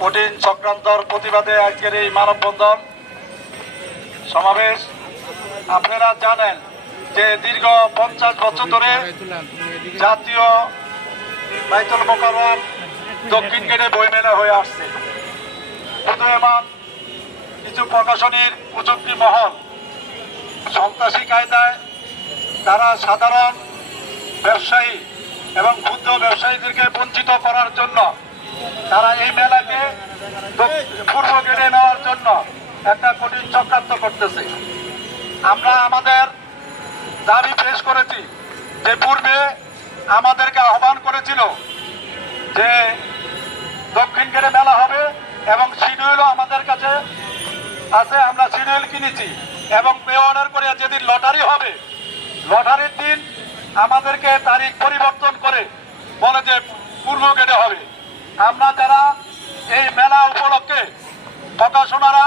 কঠিন চক্রান্তর প্রতিবাদে আজকের এই মানববন্ধন সমাবেশ। আপনারা জানেন যে দীর্ঘ 50 বছর ধরে জাতীয় বাইতুল মোকাররম দক্ষিণ গেটে বইমেলা হয়ে আসছে। উদীয়মান কিছু প্রকাশনীর কুচক্রী মহল সন্ত্রাসী কায়দায় তারা সাধারণ ব্যবসায়ী এবং ক্ষুদ্র ব্যবসায়ীদেরকে বঞ্চিত করার জন্য তারা এই মেলাকে পূর্ব গেটে নেওয়ার জন্য একটা কঠিন চক্রান্ত করতেছে। আমরা আমাদের দাবি পেশ করেছি যে পূর্বে আমাদেরকে আহ্বান করেছিল যে দক্ষিণ গেটে মেলা হবে এবং শিডিউলও আমাদের কাছে আছে, আমরা শিডিউল কিনেছি এবং পে অর্ডার করে যেদিন লটারি হবে লটারির দিন আমাদেরকে তারিখ পরিবর্তন করে বলে যে পূর্ব গেটে হবে। আমরা যারা এই মেলা উপলক্ষে প্রকাশনারা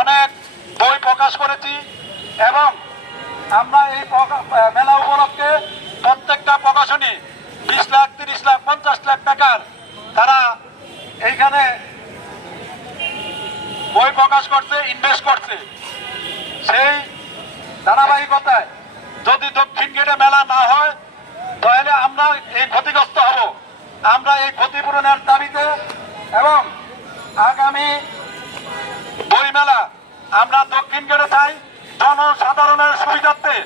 অনেক বই প্রকাশ করেছি এবং আমরা এই মেলা উপলক্ষে প্রত্যেকটা প্রকাশনী 20 লাখ 30 লাখ 50 লাখ টাকার তারা এইখানে বই প্রকাশ করছে, ইনভেস্ট করছে। সেই ধারাবাহিকতায় যদি দক্ষিণ গেটে মেলা না হয় তাহলে আমরা এই ক্ষতিগ্রস্ত হব। আমরা এই ক্ষতিপূরণের দাবিতে এবং আগামী বই মেলা আমরা দক্ষিণ গেটে চাই জনসাধারণের সুবিধার্থে।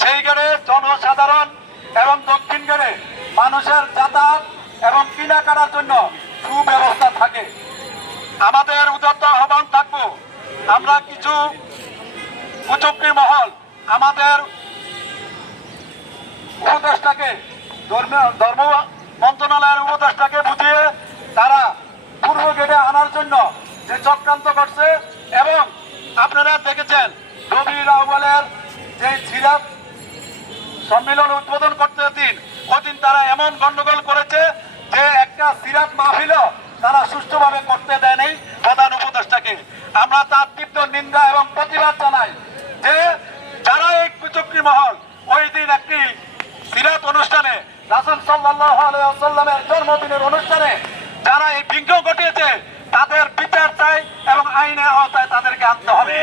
সেই গেটে জনসাধারণ এবং দক্ষিণ গেটে মানুষের যাতায়াত এবং কেনাকাটার জন্য সুব্যবস্থা থাকে। আমাদের উদাত্ত আহ্বান থাকবো, আমরা কিছু কুচক্রী মহল আমাদের উপদেষ্টাকে ধর্ম মন্ত্রণালয়ের উপদেষ্টাকে বুঝিয়ে তারা পূর্ব গেটে আনার জন্য যে চক্রান্ত করছে। এবং আপনারা দেখেছেন রবিউল আউয়ালের যে সিরাত সম্মেলন উদ্বোধন করতে দিন ওদিন তারা এমন গন্ডগোল করেছে যে একটা সিরাত মাহফিলও তারা সুষ্ঠুভাবে করতে দেয়নি প্রধান উপদেষ্টাকে। আমরা তার তীব্র নিন্দা এবং প্রতিবাদ জানাই যে যারা এই কুচক্রী মহল ওই দিন একটি সিরাত অনুষ্ঠানে রাসূল সাল্লাল্লাহু আলাইহি ওয়াসাল্লামের জন্মদিনের অনুষ্ঠানে যারা এই বিঘ্ন ঘটিয়েছে তাদের বিচার চাই এবং আইনের আওতায় তাদেরকে আনতে হবে।